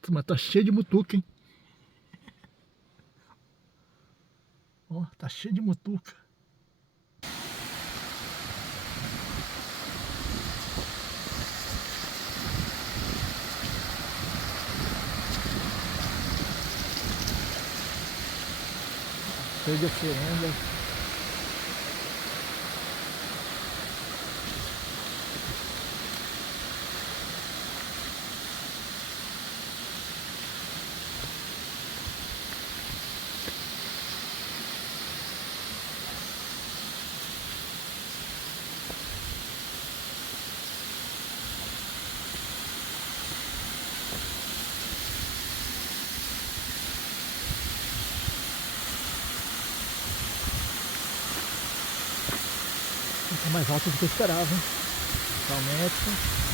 Putz, mas tá cheio de mutuca, hein? Ó, tá cheio de mutuca. Cheio de oferendas. Tá mais alto do que eu esperava, hein? Realmente.